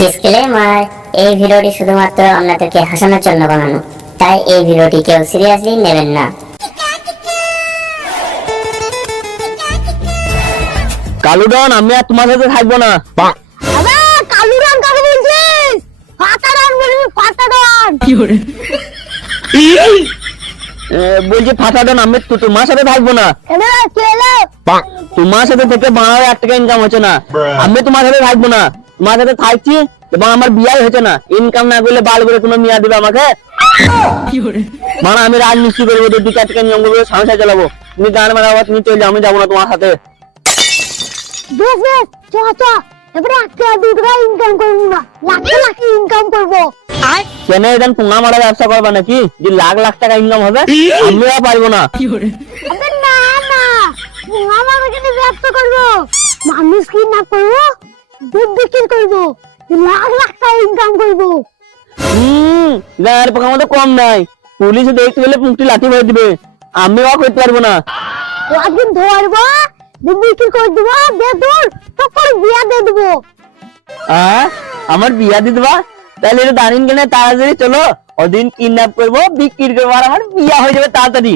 Disclaimer, এই ভিডিওটি শুধুমাত্র আপনাদেরকে হাসানোর জন্য বানানো, তাই এই ভিডিওটি কেউ সিরিয়াসলি নেবেন না। কালুডন, আমি আর তোমার সাথে থাকবো না। আবে কালুরান কাকে বলছিস? ফাটাডন বলবি, ফাটাডন। বলছি ফাটাডন, আমি তোমার সাথে থাকবো না। এনে কেলে তোমার সাথে থেকে 12,000 টাকা ইনকাম হচ্ছে না। আমি তোমার সাথে থাকবো না। তোমার সাথে থাকছি এবং আমার বিয়ে হচ্ছে না। ইনকাম না করলে বাল করে কোনো মেয়া দিবে আমাকে? মানে আমি রাজমিস্ত্রি করবো, 2-4 টাকা নিয়ম করবো, সংসার চালাবো। তুমি গান মারাবো, তুমি চলে যাও, আমি যাবো না তোমার সাথে। বেশ বেশ, চ চ, এবারে 1-2 টাকা ইনকাম করবো না, লাখ লাখ ইনকাম করবো। কেন এখানে পোঙা মারা ব্যবসা করবা নাকি যে লাখ লাখ টাকা ইনকাম হবে? আমিও পারবো না। আবে না না, আমার এখানে ব্যবসা করবো, মানুষ কিডন্যাপ করবো, দুধ বিক্রি করবো, লাখ লাখ টাকা ইনকাম করবো। গায়ের পোকা মতো কম নাই। পুলিশ দেখতে পেলে পুঁকটি লাঠি ভরে দিবে। আমিও করতে পারবো না। একদিন ধরবো, দুধ বিক্রি করে দেবো, দে দূর তখন বিয়া দিয়ে দেবো। আমার বিয়া দিয়ে দেবা? তাহলে এটা দাঁড়িন কেনে তাড়াতাড়ি চলো, ওদিন কিডন্যাপ করবো, বিক্রি করবো, আর আমার বিয়া হয়ে যাবে তাড়াতাড়ি।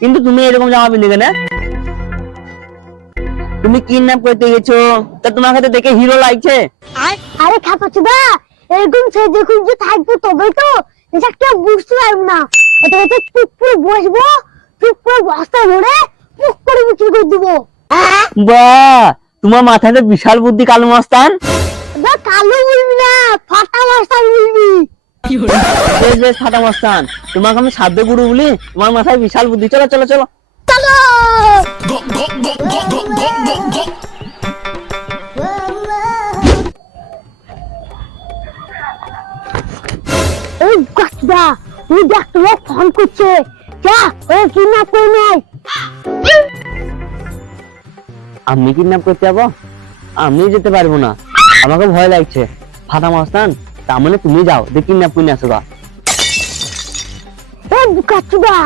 কিন্তু তুমি এরকম জামা পিন্ধে কেন? তুমি কিডন্যাপ করতে গেছো, তা তোমার কাছে দেখে হিরো লাগছে? আরে খাপাচ্ছুদা, এরকম সেজে খুঁজে থাকবো তবে তো এটা কেউ বুঝতে পারবো না। এটা হচ্ছে চুপ করে বসবো, চুপ করে বস্তা ভরে চুপ করে বিক্রি করে দেবো। বাহ, তোমার মাথায় তো বিশাল বুদ্ধি কালু মস্তান। কালো বলবি না, ফাটা বস্তা বলবি। বেশ বেশ ফাটা মস্তান, তোমাকে আমি সাধ্য গুরু বলি, তোমার মাথায় বিশাল বুদ্ধি। চলো চলো চলো। চলো ওই গাছদা, তুই দেখ তো ফোন করছে, যা ও কিডন্যাপ করে নেয়। আমি কিডন্যাপ করতে যাবো? আমি যেতে পারবো না, আমাকে ভয় লাগছে। ফাটা মস্তান, তার মানে তুমি যাও, দিয়ে কিডন্যাপ করে নিয়ে আসো গা। এই গাছদা,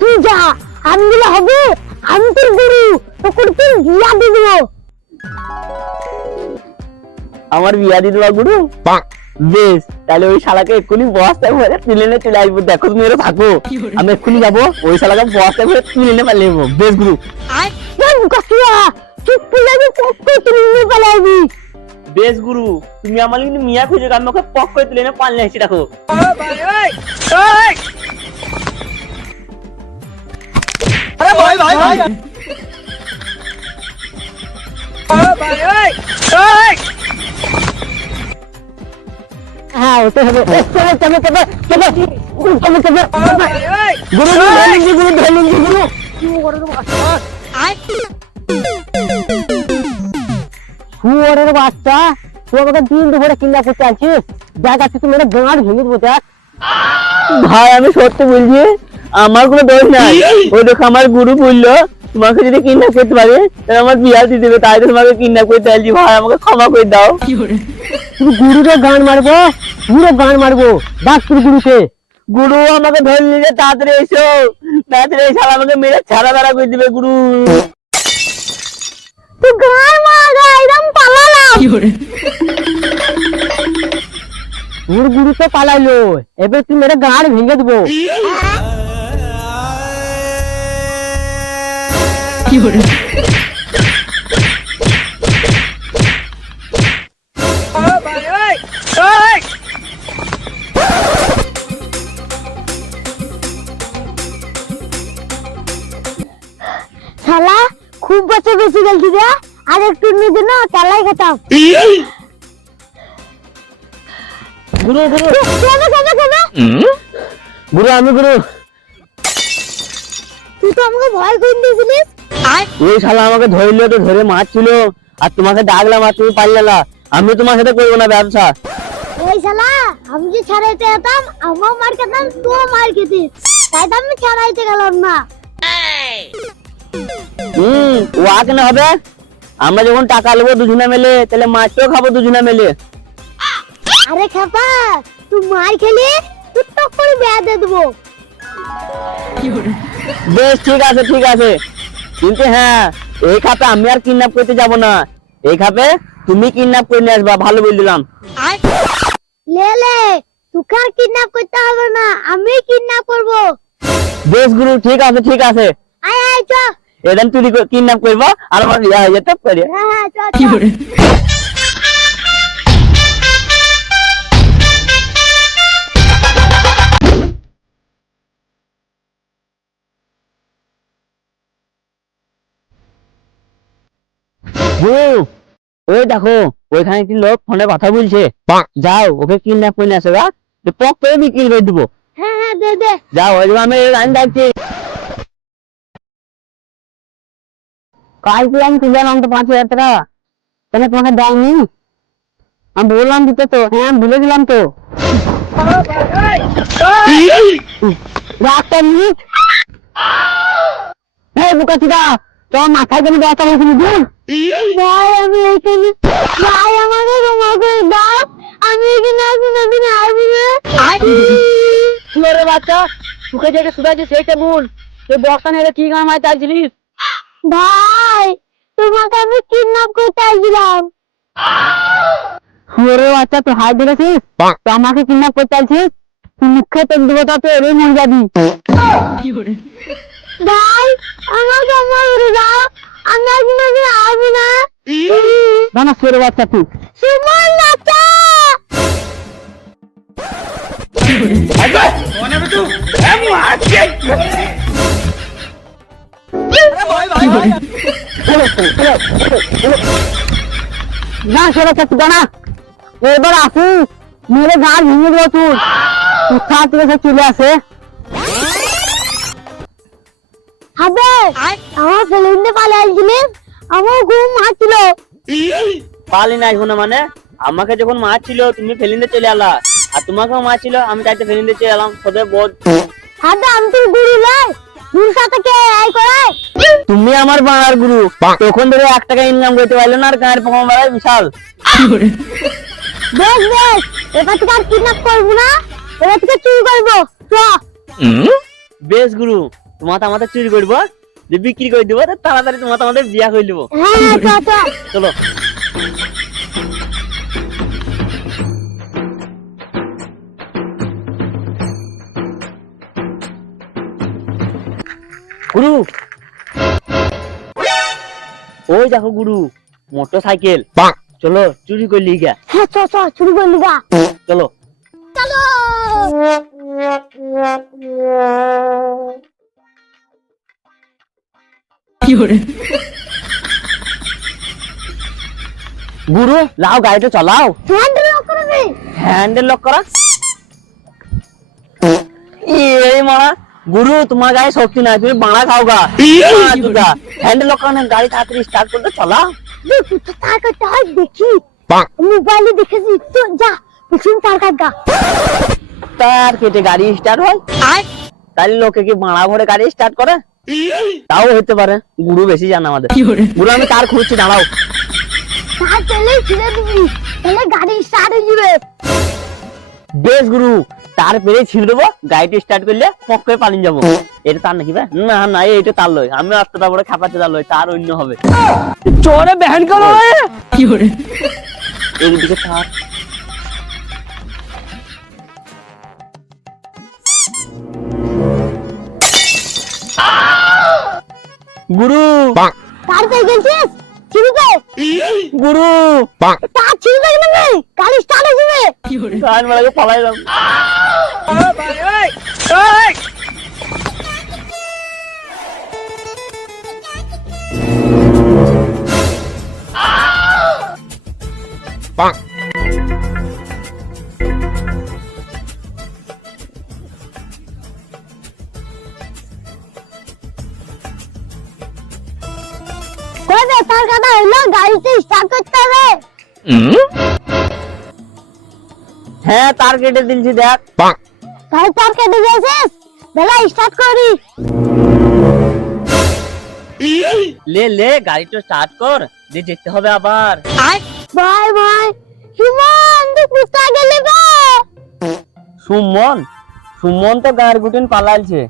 তুই যা, আমি গেলে হবে, আমি তোর গুরু, তোর তুই বিয়া দিয়ে দেবো। আমার বিয়া দিয়ে দেওয়া গুরু? বেশ, তাহলে ওই শালাকে এক্ষুনি বস্তায় ভরে প্লেনে চলে আসবো। দেখো তুমি এরা থাকো, আমি এক্ষুনি যাবো, ওই শালাকে বস্তায় ভরে প্লেনে পালিয়ে যাবো। বেশ গুরু। চুপ করে যাবি, চুপ করে তুই নিয়ে পালাবি। বেশ গুরু, তুমি আমার কিন্তু মিয়া খুঁজে আমি ওকে পক করে প্লেনে পালিয়ে আসছি। দেখো হ্যাঁ ওটা হবে। চলো চলো চলো চলো গুরু, চলো চলো গুরু, ধরুন গুরু, ধরুন গুরু। শুয়োরের বাচ্চা, তুই আমাকে দিন দুপুরে কিডন্যাপ করতে আছিস? দেখ আজকে তুই মেরে গাঁড় ভেঙে দেবো। দেখ ভাই, আমি সত্যি বলছি, আমার কোনো দোষ নাই। ওই দেখো আমার গুরু বললো তোমাকে যদি কিডন্যাপ করতে পারে তাহলে আমার বিয়া দিয়ে দেবে, তাই তো তোমাকে কিডন্যাপ করতে আসছি। ভাই, আমাকে ক্ষমা করে দাও। তুই গুরুকে গান মারবো, পুরো গান মারবো। ডাক তোর গুরুকে। গুরু, আমাকে ধরে নিয়ে তাড়াতাড়ি এসো, তাড়াতাড়ি এসে আমাকে মেরে ছাড়া বেড়া করে দিবে। গুরু, তুই গান মার, একদম পালালাম। তোর গুরু তো পালাইলো, এবার তুই মেরে গাঁড় ভেঙে দেবো। শালা খুব বছর বেশি গেলছি রে, আর একটু নিয়ে দিন তালাই খেতাম। গুরু গুরু কেবে কেবে কেবে গুরু, আমি গুরু। তুই তো আমাকে ভয় করে দিয়েছিলিস। ওই শালা আমাকে ধরলো, তো ধরে মারছিল, আর তোমাকে ডাকলাম আর তুমি পারলে না। আমি তোমার সাথে করবো না ব্যবসা। এই শালা, আমি যে ছাড়াইতে যেতাম, আমাও মার খেতাম, তুইও মার খেতিস, তাই তো আমি ছাড়াইতে গেলাম না। ও কেন হবে? আমরা যখন টাকা নেবো দুজনে মেলে, তাহলে মাছও খাবো দুজনে মেলে। আরে খেপা, তুই মার খেলি, তুই টক করে বিয়া দিয়ে দেবো। বেশ ঠিক আছে ঠিক আছে, কিন্তু হ্যাঁ, এই খাতা আমি আর কিডন্যাপ করতে যাব না। এই খাপে তুমি কিডন্যাপ করে নিয়ে আসবা, ভালো বলে দিলাম। লে লে, তোকে আর কিডন্যাপ করতে হবে না, আমি কিডন্যাপ করব। বেশ গুরু, ঠিক আছে ঠিক আছে। আয় আয় চ। এদিন তুই কিডন্যাপ করবা আর আমার বিয়ে হয়ে যেতে পারে। হ্যাঁ হ্যাঁ চ চ। গুরু, ওই দেখো ওইখানে একটি লোক ফোনে কথা বলছে, যাও ওকে কিডন্যাপ করে নিয়ে আসো, পক করে বিক্রি করে দিবো। হ্যাঁ হ্যাঁ দে দে। যাও, ওই জন্য আমি লাইন ডাকছি। কালকে আমি তুললাম তো 5,000 টাকা, তাহলে তোমাকে দেয়নি? আমি বললাম দিতে তো, হ্যাঁ ভুলে দিলাম তো। একটা মিনিট, হ্যাঁ বুকা চিকা, তোমার মাথায় কেন ব্যথা হয়েছিল? ভাই আমি এখানে, ভাই আমাকে ক্ষমা করে দাও, আমি এখানে আর কোনোদিন আসবো না। শুয়ে বাচ্চা, সুখে যেটা শুধাইছে সেইটা ভুল। তুই বক্সা নিয়ে কি গান মারতে চাইছিলিস? ভাই তোমাকে আমি কিডন্যাপ করতে আসছিলাম। শুয়ে বাচ্চা, তুই হাত ধরেছিস তো আমাকে কিডন্যাপ করতে চাইছিস? তুই মুখে তোর দেবো, তাতে এরই মরে যাবি। ভাই আমাকে ক্ষমা করে দাও, আমি আর কোনোদিন আসবো না। না শুয়ে বাচ্চা তুই। সুমন বাচ্চা। না সেটা চাচ্ছি না, এবার আসি মেরে গাছ ভেঙে দেবো তুই। কোথা থেকে চলে আসে? হবে আমার ফেলিন্দে পালে আসছিলিস, আমার ঘুম আসছিল। পালি না এখন, মানে আমাকে যখন মারছিল তুমি ফেলিন্দে চলে এলা, আর তোমাকেও মারছিল আমি চাইতে ফেলিন্দে চলে এলাম। তোদের বোধ হবে আমি তোর গুরু নয়, গুরুর সাথে কে আই করায়? তুমি আমার বাংলার গুরু, তখন ধরে 1 টাকা ইনকাম করতে পারলে না, আর গায়ের প্রমাণ বাড়ায় বিশাল। বেশ বেশ, এবার থেকে আর কিডন্যাপ করবো না, এবার থেকে চুরি করবো। চ। বেশ গুরু, তোমার তো আমাদের চুরি করবো, যে বিক্রি করে দিবো, তাড়াতাড়ি তোমার তো আমাদের বিয়া করে দিবো। হ্যাঁ হ্যাঁ চ চ। চলো। গুরু, ওই দেখো গুরু, মোটর সাইকেল, চলো চুরি করলি গা। হ্যাঁ চ চ, চুরি করলি গা। চলো। চলো। গুরু লাও, গাড়িটা চালাও। হ্যান্ডেল লক করবি? হ্যান্ডেল লক করা? এই মারা গুরু, তোমার গায়ে শক্তি নাই, তুমি বাংলা খাও গা। হ্যান্ডেল লক করা, গাড়ি তাড়াতাড়ি স্টার্ট করতে চালাও। দেখি তো তার কাটতে হয়, দেখি মোবাইলে দেখেছি তো। যা পিছন তার কাট গা। তার কেটে গাড়ি স্টার্ট হয়? তাহলে লোকে কি বাংলা ভরে গাড়ি স্টার্ট করে? তাও হতে পারে, গুরু বেশি জানে আমাদের। গুরু আমি তার খুঁজছি, দাঁড়াও। তার তেলে ছিঁড়ে দিবি, তাহলে গাড়ি স্টার্ট হয়ে যাবে। বেশ গুরু, তার পেরে ছিঁড়ে দেবো, গাড়িটি স্টার্ট করলে পক করে পালিয়ে যাবো। এটা তার নাকি ভাই? না না, এইটা তার লয়, আমি রাস্তাটা বড় খাপাতে তার লয়, তার অন্য হবে। চোরে বেহেন করো এইদিকে থাক। গুরু, তার পেয়ে গেছিস? ছিঁড়ে দে। গুরু, তার ছিঁড়ে দে কেন রে? গাড়ি স্টার্ট হয়ে যাবে। কান মারাকে পালাইলাম। কই রে, তার কাটা হলো, গাড়িতে স্টার্ট করতে হবে। হ্যাঁ তার কেটে দিলছি, দেখ। তাই তার কেটে গেছিস, বেলা স্টার্ট করি। লে লে, গাড়িটা স্টার্ট কর, দিয়ে যেতে হবে আবার। ভাই ভাই, সুমন তুই কোথায় গেলি রে? সুমন, সুমন তো গায়ের গুটিন পালাইছে।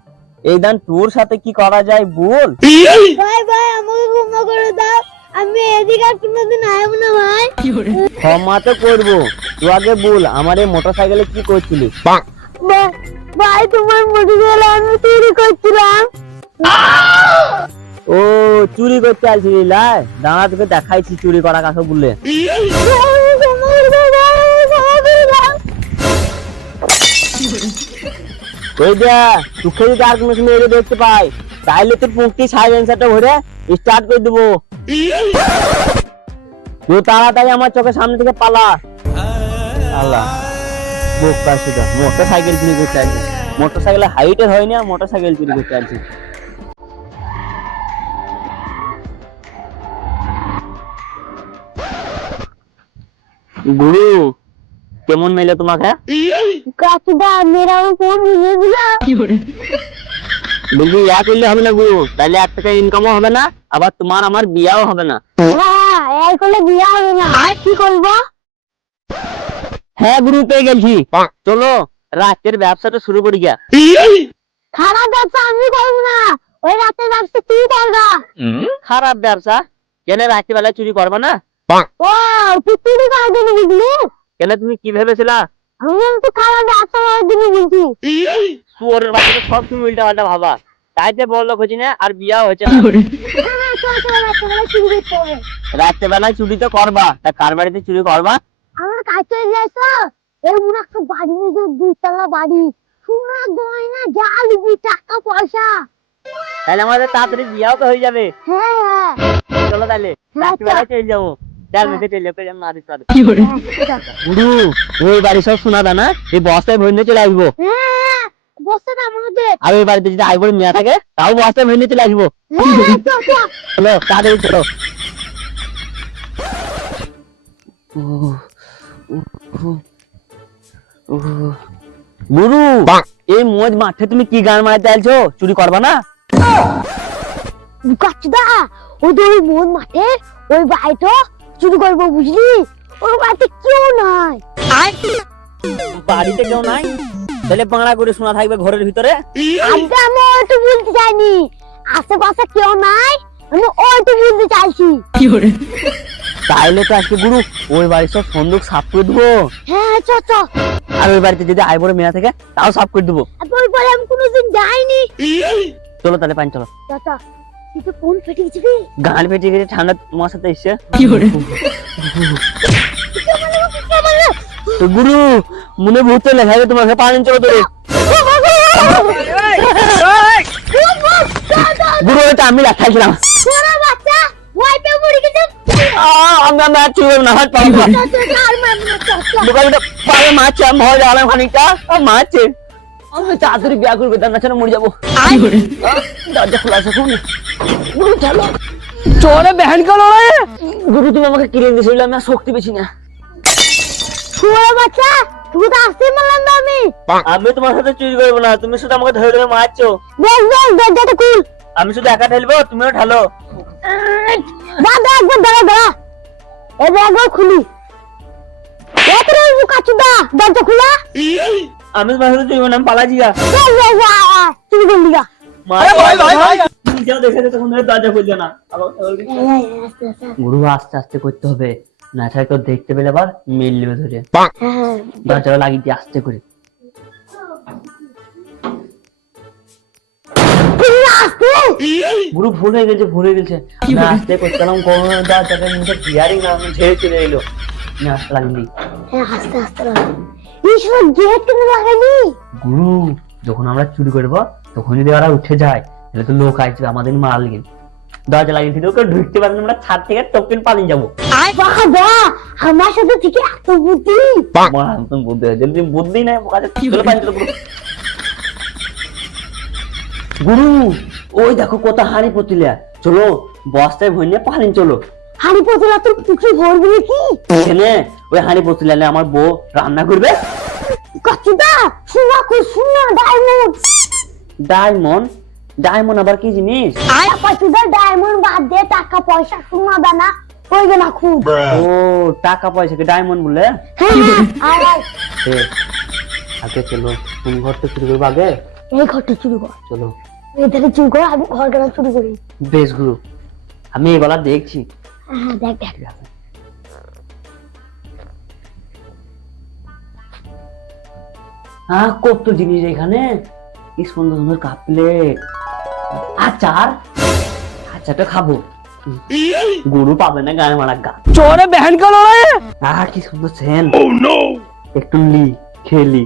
এই দান তোর সাথে কি করা যায় বল। ভাই ভাই আমাকে ক্ষমা করে দাও, আমি এদিকে আর কোনোদিন আইব না ভাই। ক্ষমা তো করবো, তুই আগে বল আমার এই মোটর সাইকেলে কি করছিলি? ভাই তোমার মোটরসাইকেল আমি চুরি করছিলাম। ও চুরি করতে আসছিলি? লাই দাঁড়া, তোকে দেখাইছি চুরি করা কাকে বললে। ওই দে, তোকে যদি আর কোনো সময় এলে দেখতে পাই তাইলে তোর পুঁকটি সাইলেন্সারটা ভরে স্টার্ট করে দেবো। তুই তাড়াতাড়ি আমার চোখের সামনে থেকে পালা। আল্লাহ বোকা সুদা, মোটর সাইকেল চুরি করতে আসছে। মোটর সাইকেলের হাইটের হয়নি আর মোটর সাইকেল চুরি করতে আসছে। গুরু কেমন মেলে তোমাকে? কাকুদা মেরা ফোন ভিজে দিলা। বলবি ইয়া করলে হবে না গুরু, তাহলে 1 টাকা ইনকামও হবে না, আবার তোমার আমার বিয়াও হবে না। হ্যাঁ এই করলে বিয়া হবে না। আর কি করবো? হ্যাঁ গুরু পেয়ে গেছি, চলো রাতের ব্যবসাটা শুরু করি গিয়া। খারাপ ব্যবসা আমি করবো না, ওই রাতের ব্যবসা তুই করবা। খারাপ ব্যবসা কেন? রাত্রিবেলা চুরি করবা না? ও তুই চুরি করার জন্য বুঝলি? কেন তুমি কি ভেবেছিলা? আমি তো খারাপ ব্যবসা করার জন্য বলছি। শুয়োরের বাচ্চাটা সব তুমি উল্টা পাল্টা ভাবা, তাইতে বড় লোক হচ্ছি না আর বিয়া হচ্ছে না। রাত্রেবেলায় চুরি তো করবা, তা কার বাড়িতে চুরি করবা? আমার কাছে যাইছো এমন একটা বাড়ি নিয়ে 2 তলা বাড়ি, সোনার গয়না যা লিবি টাকা পয়সা। তাহলে আমাদের তাড়াতাড়ি বিয়াও তো হয়ে যাবে। হ্যাঁ হ্যাঁ চলো তাহলে রাত্রিবেলায় চলে যাবো। চল মেসে চলে যাবো, না দিতে পারে। গুরু ওই বাড়ি সব শোনা দানা, এই বস্তায় ভরে নিয়ে চলে আসবো। হ্যাঁ বসে না আমাদের। আর ওই বাড়িতে যদি আইবর মেয়া থাকে তাও বস্তায় ভরে নিয়ে চলে আসবো। চলো তাড়াতাড়ি চলো। গুরু এই মোজ মাঠে তুমি কি গান মারতে আলছো? চুরি করবা না? কাচদা ওদের ওই মন মাঠে ওই বাড়িটা চুরি করবো বুঝলি? ওই বাড়িতে কেউ নাই। বাড়িতে কেউ নাই? তাহলে বাংলা করে শোনা থাকবে ঘরের ভিতরে। আজকে আমি ওইটা বলতে চাইনি, আশেপাশে কেউ নাই, আমি ওইটা বলতে চাইছি। তাইলে তো আজকে গুরু ওই বাড়ির সব সন্দুক সাফ করে দেবো। হ্যাঁ চ চ। আর ওই বাড়িতে যদি আইবর মেয়া থাকে তাও সাফ করে দেবো। ওই পরে আমি কোনোদিন যাইনি। চলো তাহলে পানি চলো। চ চ। তুই তো কোন ফেটে গেছিবি? গাল ফেটে গেছে, ঠান্ডা তোমার সাথে এসছে। তো গুরু মনে ভূতে লেখা আছে তোমাকে, পানি চলো তোরে। গুরু এটা আমি লেখাইছিলাম। ছোড়া বাচ্চা ওয়াইপে পড়ে গেছে। আমরা ম্যাচ চুবে না, হাত পাবো না। দোকানটা পায়ে মারছে, আমি ভয় দাঁড়ালাম খানিকটা, মারছে। আমি তাড়াতাড়ি বিয়া করবে, তার না ছাড়া মরে যাবো। দরজা খোলা আছে খুব। গুরু চলো। চলে বেহেন গেলো রে। গুরু তুমি আমাকে কিনে দিয়েছিল, আমি আর শক্তি পেছি না। ছোড়া বাচ্চা তুই তো আসতে মারলাম না আমি। আমি তোমার সাথে চুরি করবো না, তুমি শুধু আমাকে ধরে ধরে মারছো। বেশ বেশ দরজাটা খুল। আমি শুধু একা ঠেলবো, তুমিও ঢালো। দাদা একবার দাঁড়া দাঁড়া, এবার একবার খুলি। এতরে কাচুদা দরজা খোলা। আমি তোমার সাথে চুরি করবো না, আমি পালাচ্ছি গা। বেশ বেশ তুমি বললি গা। তুমি যাও দেখে তখন দরজা খুলছে না। গুরু আস্তে আস্তে করতে হবে, না ছাড়া কেউ দেখতে পেলে আবার মেল নেবে ধরে। দরজাটা লাগিয়ে দিয়ে আস্তে করে। গুরু ভুল হয়ে গেছে, ভুল হয়ে গেছে। আমি আস্তে করছিলাম, কোনো দরজাটার মধ্যে হিয়ারিং না ঝেড়ে চলে এলো। আমি আস্তে লাগিনি। হ্যাঁ আস্তে আস্তে লাগা। ঈশ্বর গেট কেন লাগাইনি? গুরু যখন আমরা চুরি করবো তখন যদি ওরা উঠে যায় তাহলে তো লোক আসবে আমাদের মারা লেগে। দরজা লাগিয়ে দিলে ওকে ঢুকতে পারবে না, আমরা ছাদ থেকে টপকিন পালিয়ে যাবো। বাবা আমার সাথে থেকে এত বুদ্ধি। বুদ্ধি হয়, যদি বুদ্ধি নাই গুরু ওই দেখো কত হাঁড়ি পতিলা, চলো বস্তায় ভরে নিয়ে পালিয়ে চলো। হাঁড়ি পতলা তোর পুকুরে ভরবি নাকি? এখানে ওই হাঁড়ি পতিলা আমার বউ রান্না করবে। কাচুদা শুনা কই শুনা ডায়মন্ড। ডায়মন্ড? ডায়মন্ড আবার কি জিনিস? কাচুদা ডায়মন্ড বাদ দে, টাকা পয়সা সোনা দানা ওই না খুব। ও টাকা পয়সাকে ডায়মন্ড বলে? হ্যাঁ আগে চলো, কোন ঘরটা চুরি করবো আগে? এই ঘরটা চুরি কর। চলো এটাকে চুরি কর, আমি ঘর গেলাম চুরি করি। বেশ গুরু, আমি এই গলা দেখছি, হ্যাঁ দেখ দেখ। হ্যাঁ কত জিনিস এখানে, কি সুন্দর সুন্দর কাপ প্লেট, আচার, আচারটা খাবো। গরু পাবে না গায়ে মারা গা চোরে বেহেন কা লড়াই। কি সুন্দর সেন। একটু লি খেলি।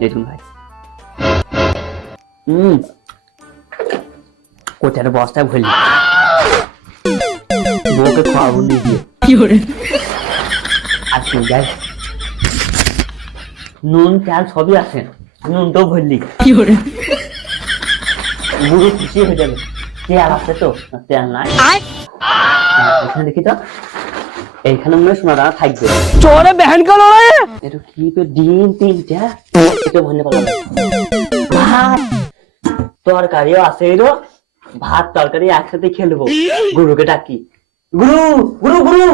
দেখুন ভাই কোথায় বস্তায় ভরলি, বউকে খাওয়াবো নিয়ে গিয়ে। আর কি যাই, নুন চাল সবই আছে, নুনটাও ভরলি, গুরু খুশি হয়ে যাবে। তেল আছে তো, তেল নাই। এখানে দেখি তো, এইখানে মনে হয় সোনা দানা থাকবে। চোরে বেহেন কা লড়াই। এটা কি ডিম 3টা, এটা ভরলে পাবো। ভাত তরকারিও আছে, এরো ভাত তরকারি একসাথে খেলবো। গুরুকে ডাকি, গুরু গুরু গুরু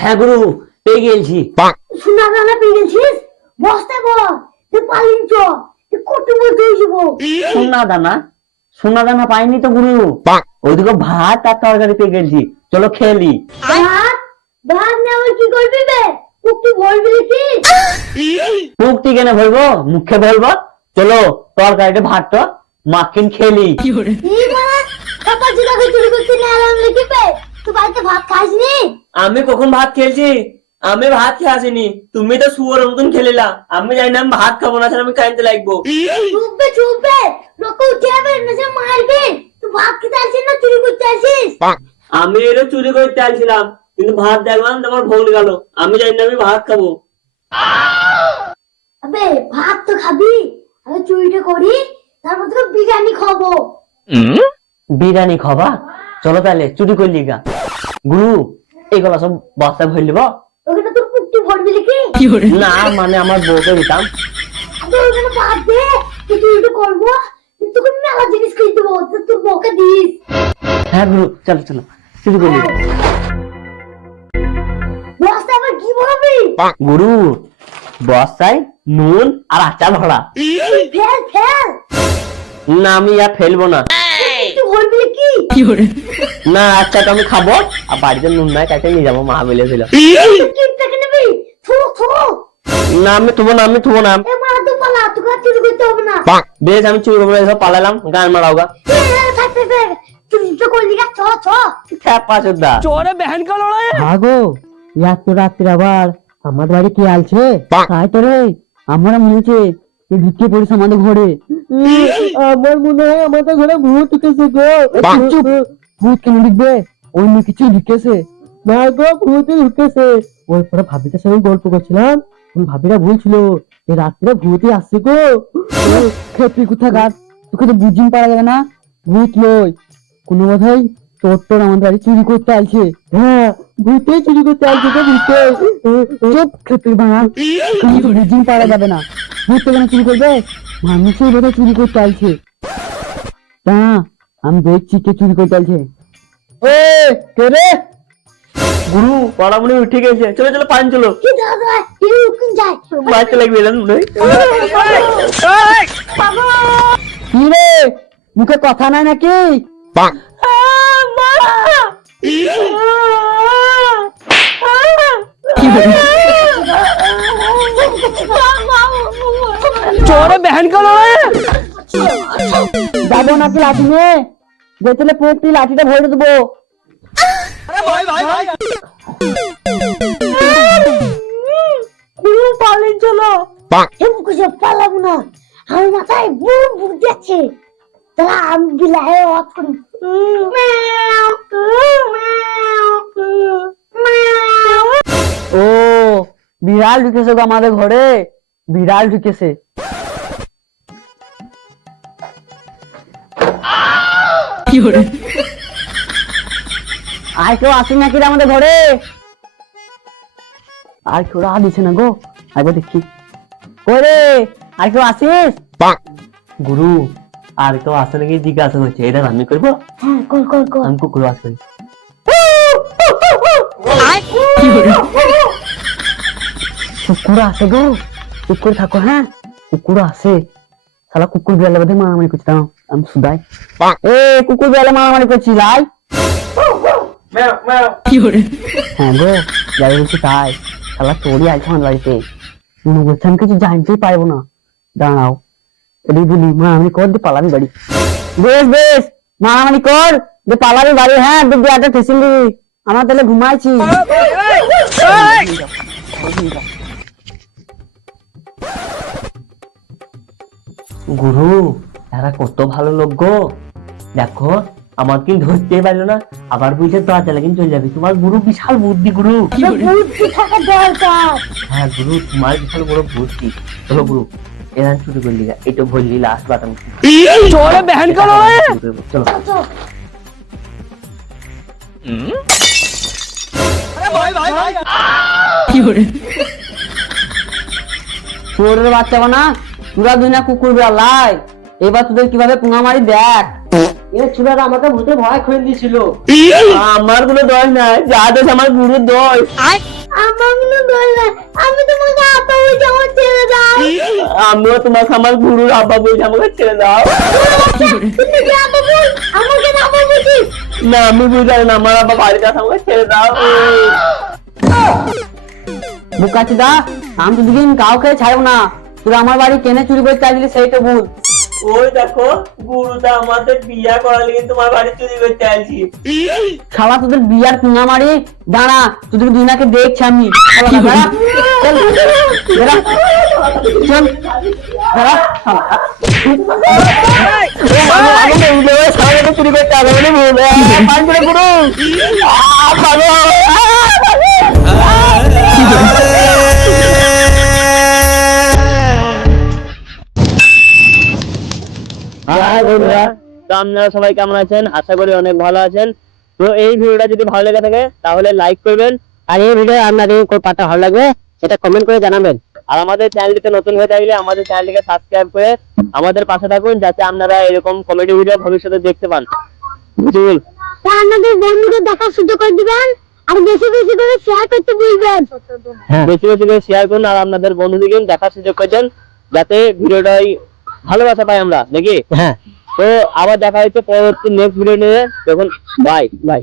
হ্যাঁ গুরু পেয়ে গেছি। সোনা দানা পেয়ে গেছিস? বস্তায় বল, তুই পালিঞ্চ, তুই কত বলতে হইছিস? সোনা দানা পাইনি তো গুরু, ওইদিকে ভাত আর তরকারি পেয়ে গেছি, চলো খেলি। ভাত ভাত নিয়ে আবার কি করবি বে? তুই বলবি কি? মুখটি কেন বলবো, মুখে বলবো। চলো তরকারিটা ভাতটা মাখিন খেলি। আমি কখন ভাত খেয়েছি? আমি ভাত খেয়ে আসিনি, তুমি তো শুয়োর মতন খেলিলা। আমি জানি না আমি ভাত খাবো না, আমি কাইতে লাগবো। চুপবে চুপবে, লোক উঠে যাবে না, সে মারবে। তুই ভাত খেতে আসিস না চুরি করতে আসিস? আমি এটা চুরি করতে আসছিলাম, কিন্তু ভাত দেখলাম তোমার ভুল গেল। আমি জানি না আমি ভাত খাবো। আবে ভাত তো খাবি, আগে চুরিটা করি, তারপর তোকে বিরিয়ানি খাবো। বিরিয়ানি খাবা? চলো তাহলে চুরি করলি গা। গুরু এইগুলা সব বস্তায় ভরে নিব। ওখানে তোর পুট্টি ভরবি নাকি? না মানে আমার বউকে দিতাম। আবে ওখানে ভাত দে, তুই চুরিটা করবো, তোকে মেলা জিনিস কিনে দেবো, তোর বউকে দিস। হ্যাঁ গুরু চলো চলো চুরি করলি। বস্তায় আবার কি ভরবি? গুরু বস্তায় নুন আর আচার ভরা। Fail fail. না আমি আর ফেলবো না। তুই ভরবি কি? না আচ্ছা তো আমি খাবো, আর বাড়িতে নুন নাই কাছে নিয়ে যাবো, মা বলেছিল। কিনটাকে নিবি? থু থু। না আমি থুবো না, আমি থুবো না। এ মারা তো পালা, তোকে আর চুরি করতে হবে না। বেশ আমি চুরি করবো, এসব পালালাম, গান মারাও গা। থাক থাক থাক, চুরিটা করলি গা, চ চ। চোরে বেহেন কা লড়াই। ভাগো এত রাত্রে আবার আমার বাড়ি কে আলছে? তাই তো রে, আমরা মনে হচ্ছে ঢুকে পড়েছে আমাদের ঘরে। আমার মনে হয় আমাদের ঘরে ভূত ঢুকেছে গো। চুপ, ভূত কেন ঢুকবে? অন্য কিছু ঢুকেছে না গো, ভূত ঢুকেছে। ওই পরে ভাবিটার সঙ্গে গল্প করছিলাম, ভাবিরা বলছিল যে রাত্রে ভূতই আসছে গো। খেপি কোথা গাছ, তোকে তো বুঝিন পারা যাবে না, ভূত লই কোনো কথাই তোর আমাদের বাড়ি চুরি করতে আসছে। হ্যাঁ ভূতে চুরি করতে আসছে তো, ভূতে। চুপ খেতে ভাঙা, বুঝিন পারা যাবে না। ভূত কেন চুরি করবে? মানুষের বোধহয় চুরি করতে আসছে। তা আমি দেখছি কে চুরি করতে আসছে। কে রে? গুরু পড়া মনে উঠে গেছে, চলো চলো পান চলো। কি দাদা, কি উকিন যায়? বাচ্চা লাগবে এলাম মনে হয়। বাবা কি রে, মুখে কথা নাই নাকি? চোরে বেহেন কা লড়াই। যাবো নাকি লাঠি নিয়ে? যেতে পোকটি লাঠিটা ভরে দেবো। পালেন চলো। কিছু পালাবো না, আমার মাথায় বুম বুম যাচ্ছে। তাহলে আমি বিলাই অফ করি। ও বিড়াল ঢুকেছে গো আমাদের ঘরে, বিড়াল ঢুকেছে। আর কেউ আসে নাকি রে আমাদের ঘরে? আর কেউ রাত দিচ্ছে না গো, একবার দেখি। ওরে আর কেউ আসিস? গুরু আর কেউ আসে নাকি জিজ্ঞাসা করছে, এটা আমি করবো। হ্যাঁ কর কর কর। আমি কুকুর বাস করি। কুকুর আসে গো, চুপ করে থাকো, হ্যাঁ? কুকুর আছে, শালা কুকুর বিড়ালের মধ্যে মারামারি করছি, দাঁড়াও আমি সুদাই। এ কুকুর বিড়ালে মারামারি করছি, লাই। হ্যাঁ গো, যাই বলছি তাই, শালা চোরই আছে আমার বাড়িতে, মনে করছে আমি কিছু জানতেই পারবো না। দাঁড়াও, এটাই বলি মারামারি কর দিয়ে পালাবি বাড়ি। বেশ বেশ, মারামারি কর দিয়ে পালাবি বাড়ি, হ্যাঁ? দুটো একটা ঠেসিল দিবি, আমার তাহলে ঘুমাইছি। গুরু, এরা কত ভালো লোক গো, দেখো আমার কিন্তু ধরতেই পারলো না, আবার বুঝে তো আচালে কিন্তু চলে যাবে। তোমার গুরু বিশাল বুদ্ধি গুরু। বুদ্ধি থাকা দরকার। হ্যাঁ গুরু, তোমার বিশাল বড় বুদ্ধি। চলো গুরু, এরা শুরু করলি, এটা বললি লাস্ট বাতাম। চলে বহন করো। চলো চোরের বাচ্চা বানা, তোরা দুই না কুকুর বেড়ালাই, এবার তোদের কিভাবে পুঙা মারি দেখ। এ চুরারা আমাকে ভূতে ভয় খুলে দিয়েছিল। আমার কোনো দোষ নাই, যা দোষ আমার গুরুর দোষ। আমার কোনো দোষ নাই, আমি তোমাকে আপা বলছি, আমার ছেড়ে দাও। আমিও তোমাকে আমার গুরুর আব্বা বলছি, আমাকে ছেড়ে দাও। তুমি কি আপা বল, আমাকে না আপা বলছিস? না আমি বুঝলাম না, আমার আব্বা বাড়িতে আছে, আমাকে ছেড়ে দাও। বুকাচিদা, আমি তো দিদিন কাউকে ছাড়বো না, তোরা আমার বাড়ি কেনে চুরি করে চাইলি সেইটা বল। ওই দেখো, গুরুটা আমাদের বিয়া করালে কিন্তু তোমার বাড়ি চুরি করতে আসছি। শালা তোদের বিয়ার পুঙা মারি, দাঁড়া তোদের দুইনাকে দেখছি আমি। চল চুরি করতে আসবে গুরু। আপনারা সবাই কেমন আছেন? আশা করি অনেক ভালো আছেন। তো এই ভিডিওটা যদি ভালো লেগে থাকে তাহলে লাইক করবেন, আর এই ভিডিও আপনাদের কোন পার্টটা ভালো লাগবে এটা কমেন্ট করে জানাবেন। আর আমাদের চ্যানেলটিতে নতুন হয়ে থাকলে আমাদের চ্যানেলটিকে সাবস্ক্রাইব করে আমাদের পাশে থাকুন, যাতে আপনারা এরকম কমেডি ভিডিও ভবিষ্যতে দেখতে পান। বুঝুন, আপনাদের বন্ধুদের দেখার সুযোগ করে দিবেন, আর বেশি বেশি করে শেয়ার করতে বলবেন। বেশি বেশি করে শেয়ার করুন, আর আপনাদের বন্ধুদেরকে দেখার সুযোগ করে দেন, যাতে ভিডিওটাই ভালোবাসা পাই আমরা নাকি। হ্যাঁ, তো আবার দেখা হচ্ছে পরবর্তী নেক্সট ভিডিও নিয়ে। দেখুন, বাই বাই।